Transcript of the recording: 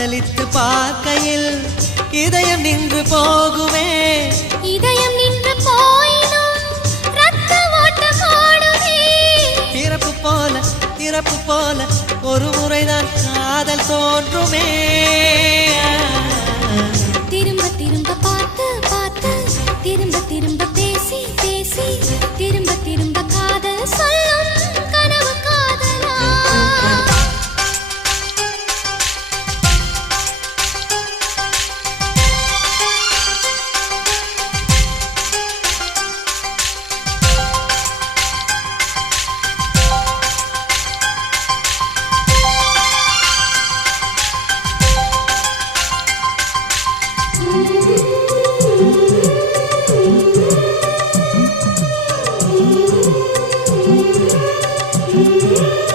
காதலித்து பார்க்கையில் இதயம் நின்று போகுமே. இதயம் நின்று போயினும் ரத்த ஓட்டம் ஓடுமே பிறப்பு போல பிறப்பு போல ஒரு முறைதான் காதல் தோன்றுமே. திரும்ப திரும்ப பார்த்து பார்த்து திரும்ப Thank.